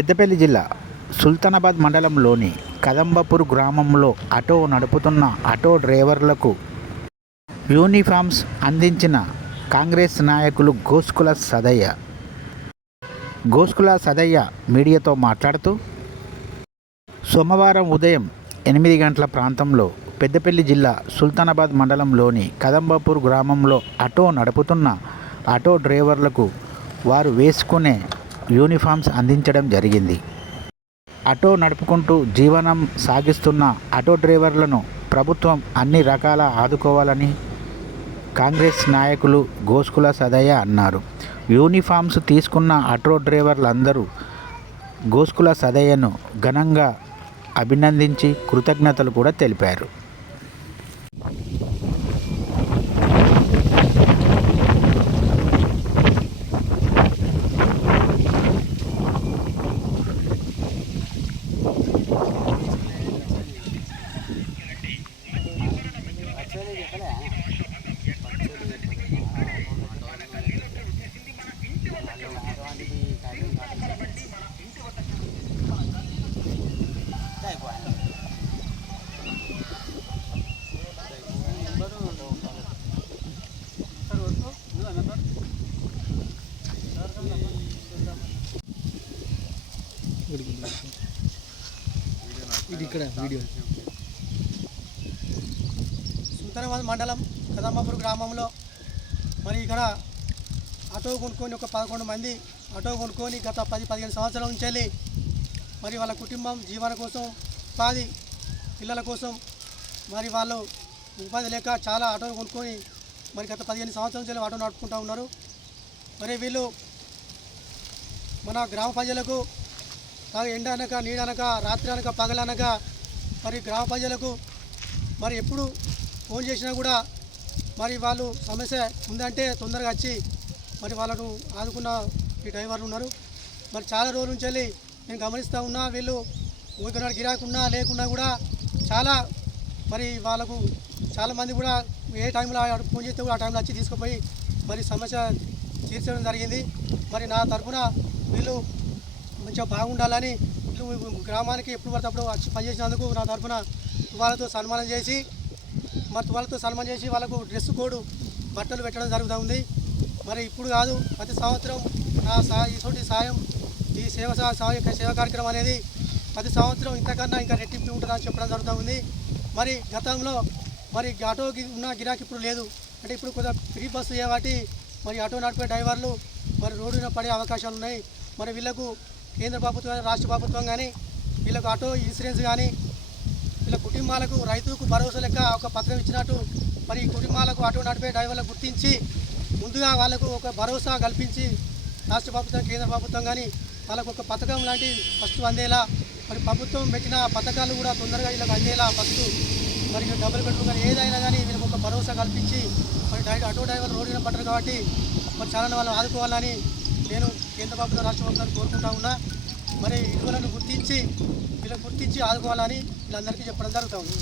పెద్దపల్లి జిల్లా సుల్తానాబాద్ మండలంలోని కదంబపూర్ గ్రామంలో ఆటో నడుపుతున్న ఆటో డ్రైవర్లకు యూనిఫామ్స్ అందించిన కాంగ్రెస్ నాయకులు గోస్కుల సదయ్య. గోస్కుల సదయ్య మీడియాతో మాట్లాడుతూ సోమవారం ఉదయం ఎనిమిది గంటల ప్రాంతంలో పెద్దపల్లి జిల్లా సుల్తానాబాద్ మండలంలోని కదంబాపూర్ గ్రామంలో ఆటో నడుపుతున్న ఆటో డ్రైవర్లకు వారు వేసుకునే యూనిఫామ్స్ అందించడం జరిగింది. ఆటో నడుపుకుంటూ జీవనం సాగిస్తున్న ఆటో డ్రైవర్లను ప్రభుత్వం అన్ని రకాల ఆదుకోవాలని కాంగ్రెస్ నాయకులు గోస్కుల సదయ్య అన్నారు. యూనిఫామ్స్ తీసుకున్న ఆటో డ్రైవర్లందరూ గోస్కుల సదయ్యను ఘనంగా అభినందించి కృతజ్ఞతలు కూడా తెలిపారు. ఇది ఇక్కడ వీడియో సుల్తానాబాద్ మండలం కదంబాపూర్ గ్రామంలో మరి ఇక్కడ ఆటో కొనుక్కొని ఒక పదకొండు మంది ఆటో కొనుక్కొని గత పది పదిహేను సంవత్సరాల నుంచి వెళ్ళి మరి వాళ్ళ కుటుంబం జీవన కోసం ఉపాధి పిల్లల కోసం మరి వాళ్ళు ఉపాధి లేక చాలా ఆటో కొనుక్కొని మరి గత పదిహేను సంవత్సరాల నుంచి వెళ్ళి ఆటో నడుపుకుంటూ ఉన్నారు. మరి వీళ్ళు మన గ్రామ ప్రజలకు ఎండ అనక నీడ అనక రాత్రి అనక పగలనక మరి గ్రామ ప్రజలకు మరి ఎప్పుడు ఫోన్ చేసినా కూడా మరి వాళ్ళు సమస్య ఉందంటే తొందరగా వచ్చి మరి వాళ్ళను ఆదుకున్న ఈ డ్రైవర్లు ఉన్నారు. మరి చాలా రోజుల నుంచి వెళ్ళి నేను గమనిస్తూ ఉన్నా వీళ్ళు ఊరికనాడు గిరాకున్నా లేకున్నా కూడా చాలా మరి వాళ్ళకు చాలామంది కూడా ఏ టైంలో ఫోన్ చేస్తే కూడా ఆ టైంలో వచ్చి తీసుకుపోయి మరి సమస్య తీర్చడం జరిగింది. మరి నా తరఫున వీళ్ళు మంచిగా బాగుండాలని గ్రామానికి ఎప్పుడు పడితే అప్పుడు వచ్చి పనిచేసినందుకు నా తరఫున వాళ్ళతో సన్మానం చేసి మరి వాళ్ళతో సన్మానం చేసి వాళ్ళకు డ్రెస్ కోడ్ బట్టలు పెట్టడం జరుగుతూ ఉంది. మరి ఇప్పుడు కాదు ప్రతి సంవత్సరం నా సా ఇటువంటి సాయం ఈ సేవ సా- సేవా కార్యక్రమం అనేది ప్రతి సంవత్సరం ఇంతకన్నా ఇంకా రెట్టింపు ఉంటుందని చెప్పడం జరుగుతూ ఉంది. మరి గతంలో మరి ఆటోకి ఉన్న గిరాకీ ఇప్పుడు లేదు. అంటే ఇప్పుడు కొద్దిగా ఫ్రీ బస్సు చేయబట్టి మరి ఆటో నడిపే డ్రైవర్లు మరి రోడ్డున పడే అవకాశాలు ఉన్నాయి. మరి వీళ్ళకు కేంద్ర ప్రభుత్వం కానీ రాష్ట్ర ప్రభుత్వం కానీ వీళ్ళకు ఆటో ఇన్సూరెన్స్ కానీ వీళ్ళ కుటుంబాలకు రైతుకు భరోసా లెక్క ఒక పత్రం ఇచ్చినట్టు మరి ఈ కుటుంబాలకు ఆటో నడిపే డ్రైవర్లకు గుర్తించి ముందుగా వాళ్ళకు ఒక భరోసా కల్పించి రాష్ట్ర ప్రభుత్వం కేంద్ర ప్రభుత్వం కానీ వాళ్ళకు ఒక పథకం లాంటి ఫస్ట్ అందేలా మరి ప్రభుత్వం పెట్టిన పథకాలు కూడా తొందరగా వీళ్ళకి అందేలా ఫస్ట్ మరి డబుల్ బెడ్రూమ్ కానీ ఏదైనా కానీ వీళ్ళకి ఒక భరోసా కల్పించి మరి డై ఆటో డ్రైవర్ రోడ్డు పడ్డారు కాబట్టి మరి చాలా వాళ్ళు ఆదుకోవాలని నేను కేంద్ర ప్రభుత్వం రాష్ట్ర ప్రభుత్వాన్ని కోరుకుంటా ఉన్నా మరి ఇటువలను గుర్తించి వీళ్ళని గుర్తించి ఆదుకోవాలని వీళ్ళందరికీ చెప్పడం జరుగుతుంది